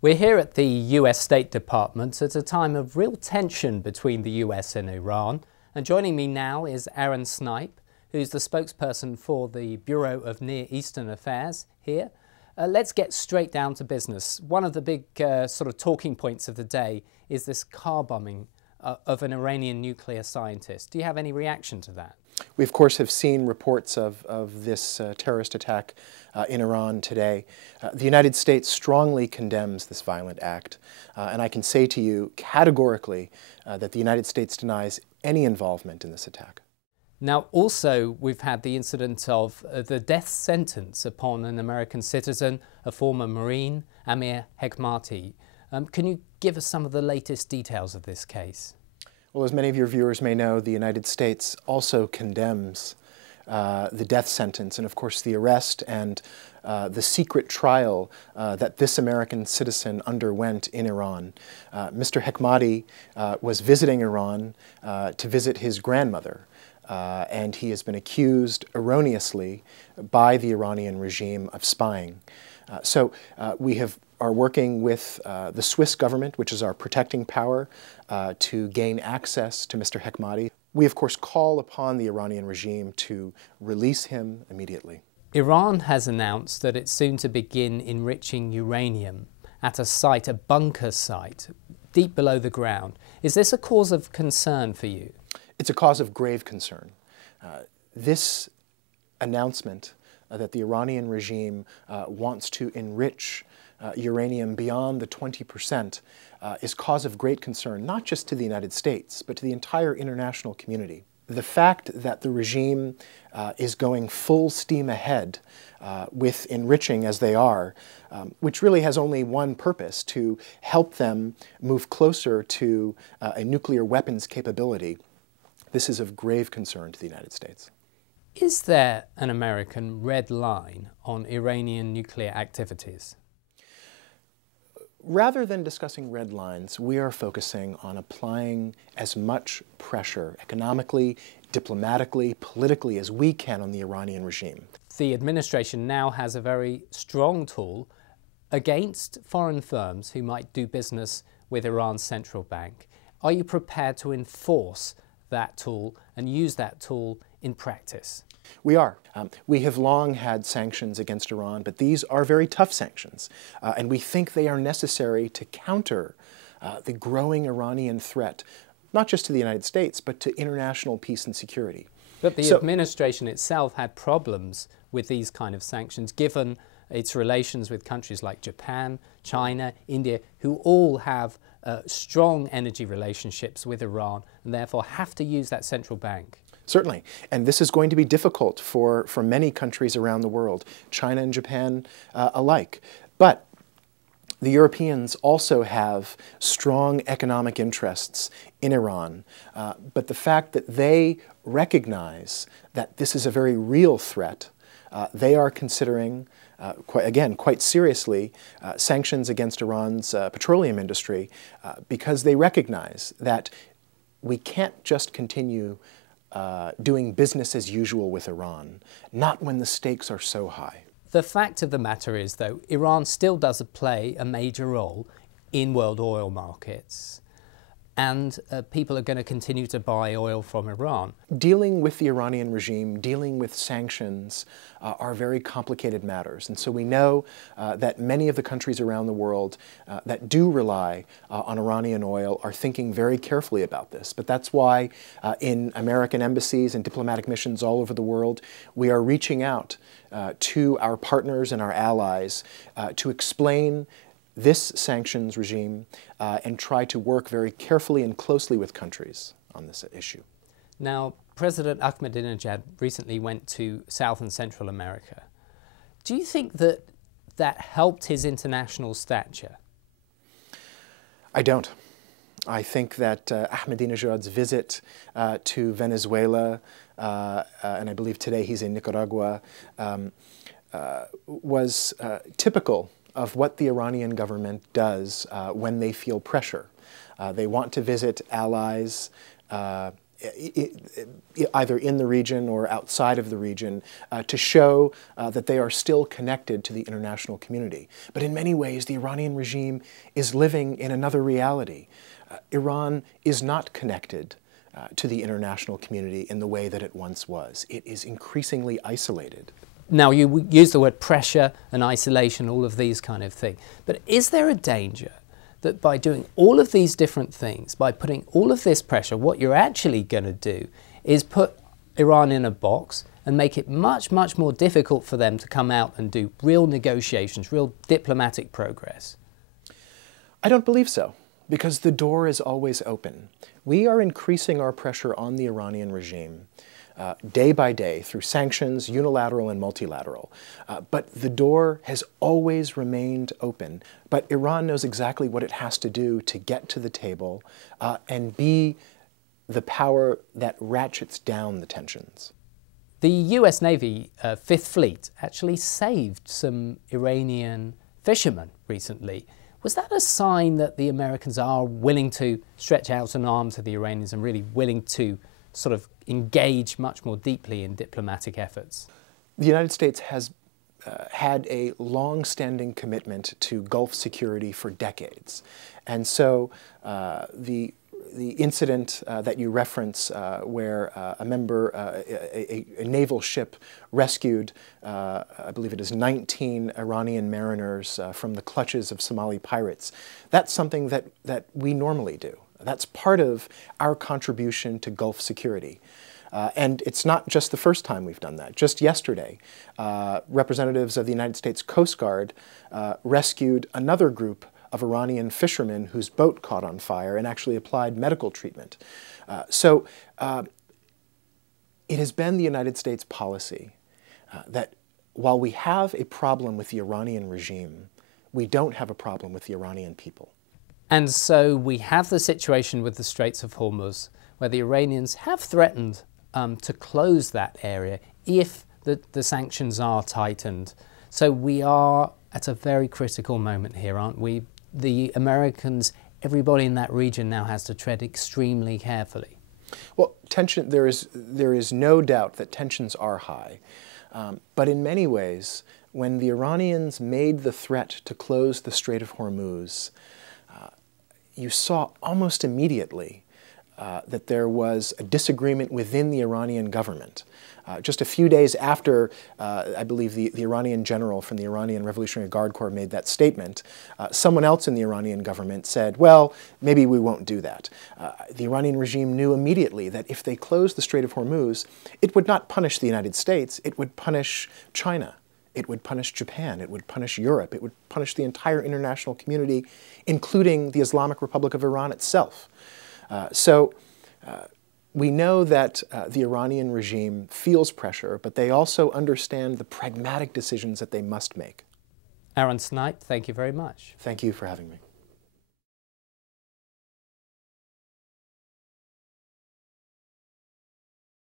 We're here at the US State Department at a time of real tension between the US and Iran. And joining me now is Aaron Snipe, who's the spokesperson for the Bureau of Near Eastern Affairs here. Let's get straight down to business. One of the big sort of talking points of the day is this car bombing of an Iranian nuclear scientist. Do you have any reaction to that? We, of course, have seen reports of this terrorist attack in Iran today. The United States strongly condemns this violent act, and I can say to you categorically that the United States denies any involvement in this attack. Now, also, we've had the incident of the death sentence upon an American citizen, a former Marine, Aaron Snipe. Can you give us some of the latest details of this case? Well, as many of your viewers may know, the United States also condemns the death sentence and, of course, the arrest and the secret trial that this American citizen underwent in Iran. Mr. Ahmadi was visiting Iran to visit his grandmother, and he has been accused erroneously by the Iranian regime of spying. So we are working with the Swiss government, which is our protecting power, to gain access to Mr. Ahmadi. We, of course, call upon the Iranian regime to release him immediately. Iran has announced that it's soon to begin enriching uranium at a site, a bunker site, deep below the ground. Is this a cause of concern for you? It's a cause of grave concern. This announcement that the Iranian regime wants to enrich uranium beyond the 20% is cause of great concern, not just to the United States, but to the entire international community. The fact that the regime is going full steam ahead with enriching as they are, which really has only one purpose, to help them move closer to a nuclear weapons capability, this is of grave concern to the United States. Is there an American red line on Iranian nuclear activities? Rather than discussing red lines, we are focusing on applying as much pressure economically, diplomatically, politically as we can on the Iranian regime. The administration now has a very strong tool against foreign firms who might do business with Iran's central bank. Are you prepared to enforce that tool and use that tool in practice? We are. We have long had sanctions against Iran, but these are very tough sanctions, and we think they are necessary to counter the growing Iranian threat, not just to the United States, but to international peace and security. But the administration itself had problems with these kind of sanctions, given its relations with countries like Japan, China, India, who all have strong energy relationships with Iran and therefore have to use that central bank. Certainly, and this is going to be difficult for many countries around the world, China and Japan alike. But the Europeans also have strong economic interests in Iran, but the fact that they recognize that this is a very real threat, they are considering, quite seriously, sanctions against Iran's petroleum industry because they recognize that we can't just continue doing business as usual with Iran, not when the stakes are so high. The fact of the matter is, though, Iran still does play a major role in world oil markets, and people are going to continue to buy oil from Iran. Dealing with the Iranian regime, dealing with sanctions are very complicated matters. And so we know that many of the countries around the world that do rely on Iranian oil are thinking very carefully about this. But that's why in American embassies and diplomatic missions all over the world, we are reaching out to our partners and our allies to explain this sanctions regime and try to work very carefully and closely with countries on this issue. Now, President Ahmadinejad recently went to South and Central America. Do you think that that helped his international stature? I don't. I think that Ahmadinejad's visit to Venezuela, and I believe today he's in Nicaragua, was typical of what the Iranian government does when they feel pressure. They want to visit allies either in the region or outside of the region, to show that they are still connected to the international community. But in many ways, the Iranian regime is living in another reality. Iran is not connected to the international community in the way that it once was. It is increasingly isolated. Now, you use the word pressure and isolation, all of these kind of things. But is there a danger that by doing all of these different things, by putting all of this pressure, what you're actually going to do is put Iran in a box and make it much, much more difficult for them to come out and do real negotiations, real diplomatic progress? I don't believe so, because the door is always open. We are increasing our pressure on the Iranian regime day by day through sanctions, unilateral and multilateral. But the door has always remained open. But Iran knows exactly what it has to do to get to the table and be the power that ratchets down the tensions. The US Navy Fifth Fleet actually saved some Iranian fishermen recently. Was that a sign that the Americans are willing to stretch out an arm to the Iranians and really willing to sort of engage much more deeply in diplomatic efforts? The United States has had a long-standing commitment to Gulf security for decades. And so the incident that you reference where a naval ship rescued, I believe it is 19 Iranian mariners from the clutches of Somali pirates, that's something that we normally do. That's part of our contribution to Gulf security. And it's not just the first time we've done that. Just yesterday, representatives of the United States Coast Guard rescued another group of Iranian fishermen whose boat caught on fire and actually applied medical treatment. So it has been the United States policy that while we have a problem with the Iranian regime, we don't have a problem with the Iranian people. And so we have the situation with the Straits of Hormuz, where the Iranians have threatened to close that area if the sanctions are tightened. So we are at a very critical moment here, aren't we? The Americans, everybody in that region now has to tread extremely carefully. Well, there is no doubt that tensions are high. But in many ways, when the Iranians made the threat to close the Strait of Hormuz, you saw almost immediately that there was a disagreement within the Iranian government. Just a few days after, I believe, the Iranian general from the Iranian Revolutionary Guard Corps made that statement, someone else in the Iranian government said, well, maybe we won't do that. The Iranian regime knew immediately that if they closed the Strait of Hormuz, it would not punish the United States, it would punish China. It would punish Japan, it would punish Europe, it would punish the entire international community, including the Islamic Republic of Iran itself. We know that the Iranian regime feels pressure, but they also understand the pragmatic decisions that they must make. Aaron Snipe, thank you very much. Thank you for having me.